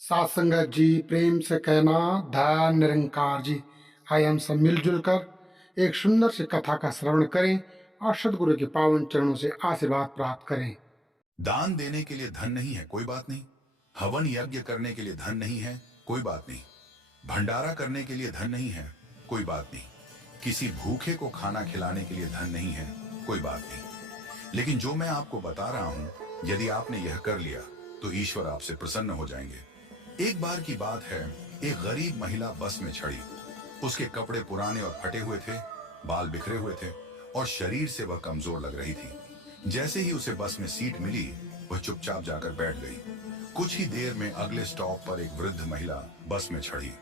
सात संगत जी, प्रेम से कहना धन निरंकार जी। आइए हम सब मिलजुल कर एक सुंदर सी कथा का श्रवण करें और सदगुरु के पावन चरणों से आशीर्वाद प्राप्त करें। दान देने के लिए धन नहीं है, कोई बात नहीं। हवन यज्ञ करने के लिए धन नहीं है, कोई बात नहीं। भंडारा करने के लिए धन नहीं है, कोई बात नहीं। किसी भूखे को खाना खिलाने के लिए धन नहीं है, कोई बात नहीं। लेकिन जो मैं आपको बता रहा हूं, यदि आपने यह कर लिया तो ईश्वर आपसे प्रसन्न हो जाएंगे। एक बार की बात है, एक गरीब महिला बस में चढ़ी। उसके कपड़े पुराने और फटे हुए थे, बाल बिखरे हुए थे और शरीर से वह कमजोर लग रही थी। जैसे ही उसे बस में सीट मिली, वह चुपचाप जाकर बैठ गई। कुछ ही देर में अगले स्टॉप पर एक वृद्ध महिला बस में चढ़ी।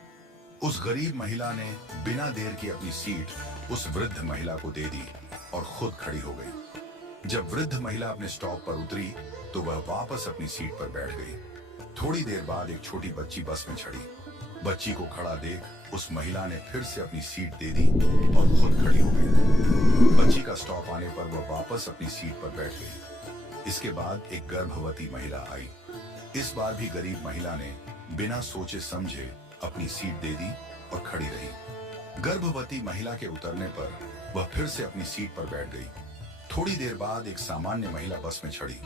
उस गरीब महिला ने बिना देर की अपनी सीट उस वृद्ध महिला को दे दी और खुद खड़ी हो गई। जब वृद्ध महिला अपने स्टॉप पर उतरी तो वह वापस अपनी सीट पर बैठ गई। थोड़ी देर बाद एक छोटी बच्ची बस में चढ़ी। बच्ची को खड़ा देख उस महिला ने फिर से अपनी सीट दे दी और खुद खड़ी हो गई। बच्ची का स्टॉप आने पर वह वापस अपनी सीट पर बैठ गई। इसके बाद एक गर्भवती महिला आई। इस बार भी गरीब महिला ने बिना सोचे समझे अपनी सीट दे दी और खड़ी रही। गर्भवती महिला के उतरने पर वह फिर से अपनी सीट पर बैठ गई। थोड़ी देर बाद एक सामान्य महिला बस में चढ़ी।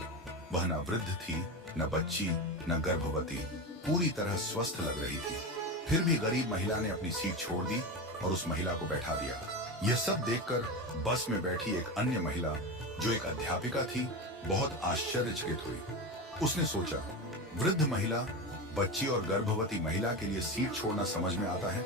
वह न वृद्ध थी, न बच्ची, न गर्भवती, पूरी तरह स्वस्थ लग रही थी। फिर भी गरीब महिला ने अपनी सीट छोड़ दी और उस महिला को बैठा दिया। यह सब देखकर बस में बैठी एक अन्य महिला, जो एक अध्यापिका थी, बहुत आश्चर्यचकित हुई। उसने सोचा, वृद्ध महिला, बच्ची और गर्भवती महिला के लिए सीट छोड़ना समझ में आता है,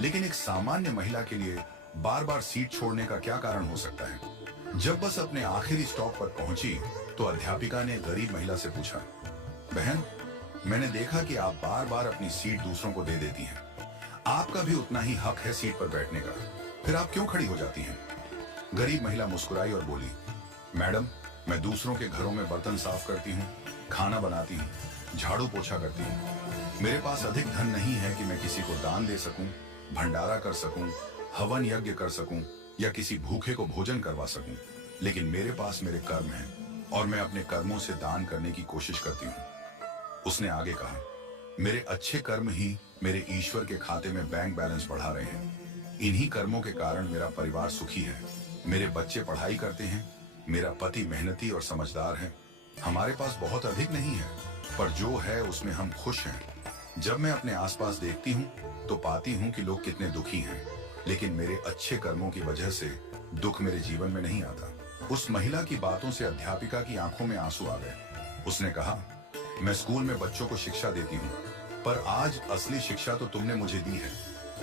लेकिन एक सामान्य महिला के लिए बार बार सीट छोड़ने का क्या कारण हो सकता है? जब बस अपने आखिरी स्टॉप पर पहुंची तो अध्यापिका ने गरीब महिला से पूछा, बहन, मैंने देखा कि आप बार बार अपनी सीट दूसरों को दे देती हैं। आपका भी उतना ही हक है सीट पर बैठने का, फिर आप क्यों खड़ी हो जाती हैं? गरीब महिला मुस्कुराई और बोली, मैडम, मैं दूसरों के घरों में बर्तन साफ करती हूँ, खाना बनाती हूँ, झाड़ू पोछा करती हूँ। मेरे पास अधिक धन नहीं है कि मैं किसी को दान दे सकूं, भंडारा कर सकूं, हवन यज्ञ कर सकूं या किसी भूखे को भोजन करवा सकूं। लेकिन मेरे पास मेरे कर्म हैं और मैं अपने कर्मों से दान करने की कोशिश करती हूँ। उसने आगे कहा, मेरे अच्छे कर्म ही मेरे ईश्वर के खाते में बैंक बैलेंस बढ़ा रहे हैं। इन्हीं कर्मों के कारण मेरा परिवार सुखी है। मेरे बच्चे पढ़ाई करते हैं, मेरा पति मेहनती और समझदार है। हमारे पास बहुत अधिक नहीं है, पर जो है उसमें हम खुश हैं। जब मैं अपने आसपास देखती हूँ तो पाती हूँ कि लोग कितने दुखी हैं, लेकिन मेरे अच्छे कर्मों की वजह से दुख मेरे जीवन में नहीं आता। उस महिला की बातों से अध्यापिका की आंखों में आंसू आ गए। उसने कहा, मैं स्कूल में बच्चों को शिक्षा देती हूँ, पर आज असली शिक्षा तो तुमने मुझे दी है।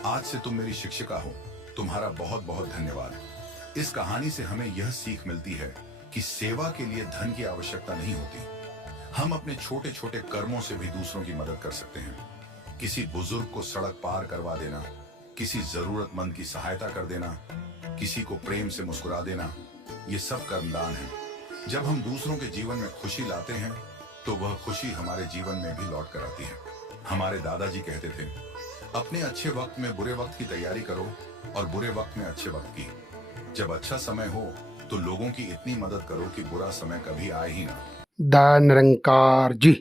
आज से तुम मेरी शिक्षिका हो। तुम्हारा बहुत बहुत धन्यवाद। इस कहानी से हमें यह सीख मिलती है कि सेवा के लिए धन की आवश्यकता नहीं होती। हम अपने छोटे छोटे कर्मों से भी दूसरों की मदद कर सकते हैं। किसी बुजुर्ग को सड़क पार करवा देना, किसी जरूरतमंद की सहायता कर देना, किसी को प्रेम से मुस्कुरा देना, ये सब कर्मदान है। जब हम दूसरों के जीवन में खुशी लाते हैं तो वह खुशी हमारे जीवन में भी लौट कर आती है। हमारे दादाजी कहते थे, अपने अच्छे वक्त में बुरे वक्त की तैयारी करो और बुरे वक्त में अच्छे वक्त की। जब अच्छा समय हो तो लोगों की इतनी मदद करो कि बुरा समय कभी आए ही ना। धन निरंकार जी।